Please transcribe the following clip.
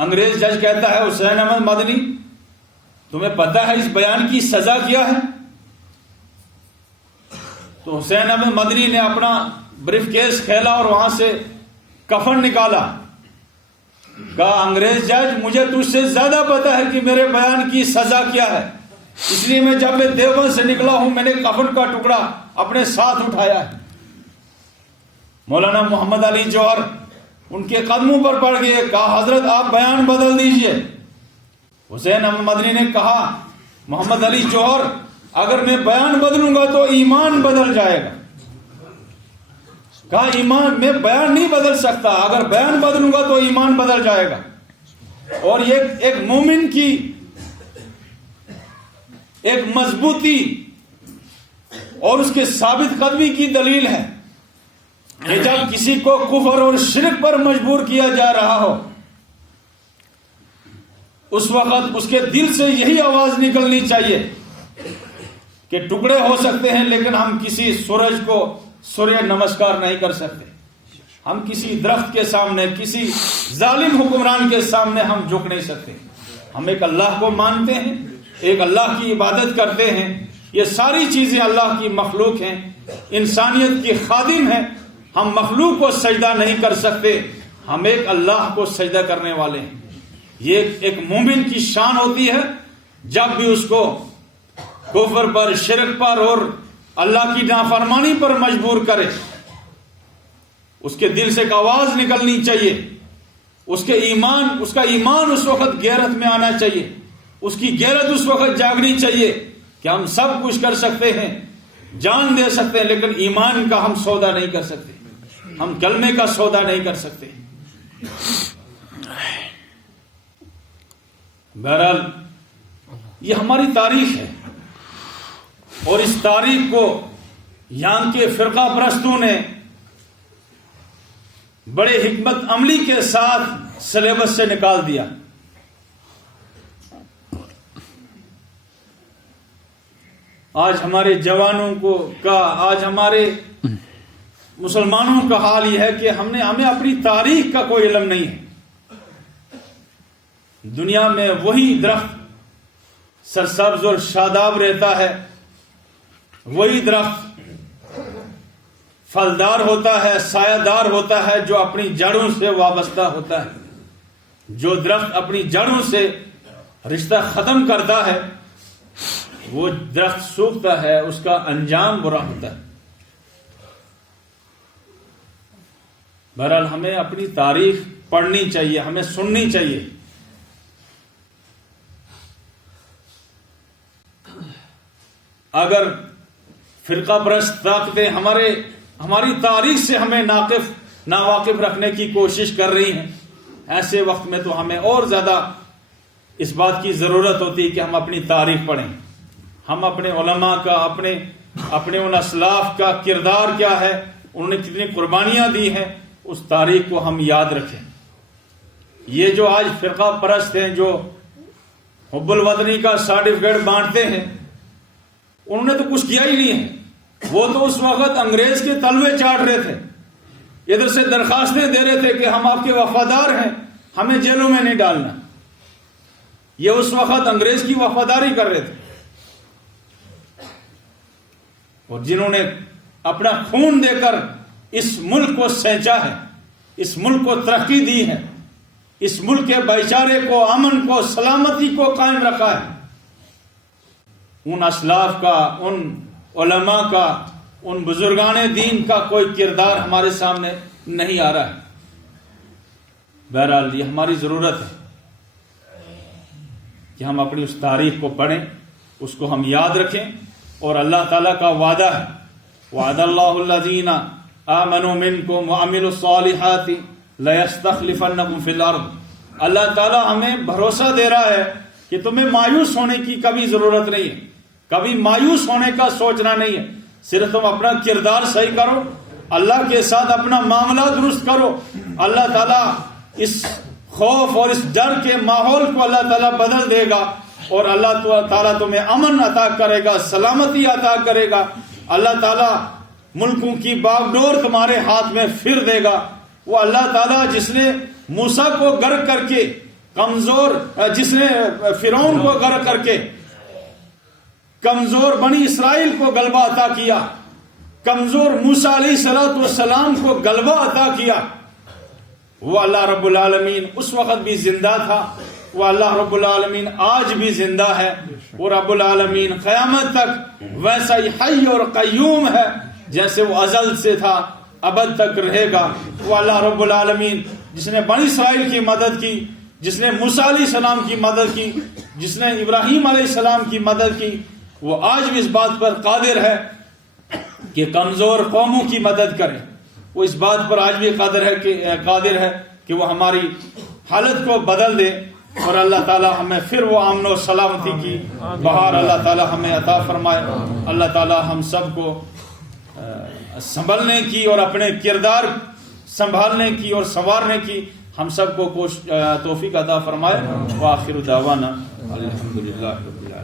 انگریز جج کہتا ہے حسین احمد مدنی تمہیں پتا ہے اس بیان کی سزا کیا ہے؟ تو حسین احمد مدنی نے اپنا بریف کیس کھیلا اور وہاں سے کفن نکالا. کہا انگریز جج مجھے تجھ سے زیادہ پتا ہے کہ میرے بیان کی سزا کیا ہے، اس لیے میں جب میں دیوبند سے نکلا ہوں میں نے کفن کا ٹکڑا اپنے ساتھ اٹھایا ہے. مولانا محمد علی جوہر ان کے قدموں پر پڑ گئے. کہا حضرت آپ بیان بدل دیجئے. حسین احمد مدنی نے کہا محمد علی جوہر اگر میں بیان بدلوں گا تو ایمان بدل جائے گا. کہا ایمان میں بیان نہیں بدل سکتا، اگر بیان بدلوں گا تو ایمان بدل جائے گا. اور یہ ایک مومن کی ایک مضبوطی اور اس کے ثابت قدمی کی دلیل ہے کہ جب کسی کو کفر اور شرک پر مجبور کیا جا رہا ہو اس وقت اس کے دل سے یہی آواز نکلنی چاہیے کہ ٹکڑے ہو سکتے ہیں لیکن ہم کسی سورج کو سوریہ نمسکار نہیں کر سکتے. ہم کسی درخت کے سامنے کسی ظالم حکمران کے سامنے ہم جھک نہیں سکتے. ہم ایک اللہ کو مانتے ہیں، ایک اللہ کی عبادت کرتے ہیں. یہ ساری چیزیں اللہ کی مخلوق ہیں، انسانیت کی خادم ہیں. ہم مخلوق کو سجدہ نہیں کر سکتے، ہم ایک اللہ کو سجدہ کرنے والے ہیں. یہ ایک مومن کی شان ہوتی ہے جب بھی اس کو کفر پر، شرک پر اور اللہ کی نافرمانی پر مجبور کرے اس کے دل سے ایک آواز نکلنی چاہیے. اس کا ایمان اس وقت غیرت میں آنا چاہیے. اس کی غیرت اس وقت جاگنی چاہیے کہ ہم سب کچھ کر سکتے ہیں، جان دے سکتے ہیں، لیکن ایمان کا ہم سودا نہیں کر سکتے، ہم کلمے کا سودا نہیں کر سکتے. بہرحال یہ ہماری تاریخ ہے اور اس تاریخ کو یہاں کے فرقہ پرستوں نے بڑے حکمت عملی کے ساتھ سلیبس سے نکال دیا. آج ہمارے جوانوں آج ہمارے مسلمانوں کا حال یہ ہے کہ ہمیں اپنی تاریخ کا کوئی علم نہیں ہے. دنیا میں وہی درخت سرسبز اور شاداب رہتا ہے، وہی درخت پھلدار ہوتا ہے، سایہ دار ہوتا ہے جو اپنی جڑوں سے وابستہ ہوتا ہے. جو درخت اپنی جڑوں سے رشتہ ختم کرتا ہے وہ درخت سوکھتا ہے، اس کا انجام برا ہوتا ہے. بہرحال ہمیں اپنی تاریخ پڑھنی چاہیے، ہمیں سننی چاہیے. اگر فرقہ پرست طاقتیں ہماری تاریخ سے ہمیں ناواقف رکھنے کی کوشش کر رہی ہیں، ایسے وقت میں تو ہمیں اور زیادہ اس بات کی ضرورت ہوتی ہے کہ ہم اپنی تاریخ پڑھیں. ہم اپنے علماء کا، اپنے ان اسلاف کا کردار کیا ہے، انہوں نے کتنی قربانیاں دی ہیں، اس تاریخ کو ہم یاد رکھیں. یہ جو آج فرقہ پرست ہیں جو حب الوطنی کا سرٹیفکیٹ بانٹتے ہیں، انہوں نے تو کچھ کیا ہی نہیں ہے. وہ تو اس وقت انگریز کے تلوے چاٹ رہے تھے، ادھر سے درخواستیں دے رہے تھے کہ ہم آپ کے وفادار ہیں، ہمیں جیلوں میں نہیں ڈالنا. یہ اس وقت انگریز کی وفاداری کر رہے تھے. اور جنہوں نے اپنا خون دے کر اس ملک کو سینچا ہے، اس ملک کو ترقی دی ہے، اس ملک کے بھائی چارے کو، امن کو، سلامتی کو قائم رکھا ہے، ان اسلاف کا، ان علماء کا، ان بزرگان دین کا کوئی کردار ہمارے سامنے نہیں آ رہا ہے. بہرحال یہ ہماری ضرورت ہے کہ ہم اپنی اس تاریخ کو پڑھیں، اس کو ہم یاد رکھیں. اور اللہ تعالیٰ کا وعدہ ہے، وعد اللہ الذین آمنوا منکم وعملوا الصالحات لیستخلفنکم فی الارض. اللہ تعالیٰ ہمیں بھروسہ دے رہا ہے کہ تمہیں مایوس ہونے کی کبھی ضرورت نہیں ہے، کبھی مایوس ہونے کا سوچنا نہیں ہے. صرف تم اپنا کردار صحیح کرو، اللہ کے ساتھ اپنا معاملہ درست کرو. اللہ تعالیٰ اس خوف اور اس ڈر کے ماحول کو اللہ تعالیٰ بدل دے گا اور اللہ تعالیٰ تمہیں امن عطا کرے گا، سلامتی عطا کرے گا. اللہ تعالیٰ ملکوں کی باغ ڈور تمہارے ہاتھ میں پھر دے گا. وہ اللہ تعالیٰ جس نے موسیٰ کو غرق کر کے کمزور جس نے فرعون کو غرق کر کے کمزور بنی اسرائیل کو غلبہ عطا کیا، کمزور موسیٰ علیہ السلام کو غلبہ عطا کیا، وہ اللہ رب العالمین اس وقت بھی زندہ تھا، وہ اللہ رب العالمین آج بھی زندہ ہے، وہ رب العالمین قیامت تک ویسا ہی حی اور قیوم ہے جیسے وہ ازل سے تھا، ابد تک رہے گا۔ وہ اللہ رب العالمین جس نے بنی اسرائیل کی مدد کی، جس نے موسیٰ علیہ السلام کی مدد کی، جس نے ابراہیم علیہ السلام کی مدد کی، وہ آج بھی اس بات پر قادر ہے کہ کمزور قوموں کی مدد کرے۔ وہ اس بات پر آج بھی قادر ہے کہ وہ ہماری حالت کو بدل دے، اور اللہ تعالیٰ ہمیں پھر وہ امن و سلامتی کی بہار اللہ تعالیٰ ہمیں عطا فرمائے۔ اللہ تعالیٰ ہم سب کو سنبھلنے کی اور اپنے کردار سنبھالنے کی اور سنوارنے کی ہم سب کو توفیق عطا فرمائے۔ وآخر دعوانا الحمدللہ رب العالمین۔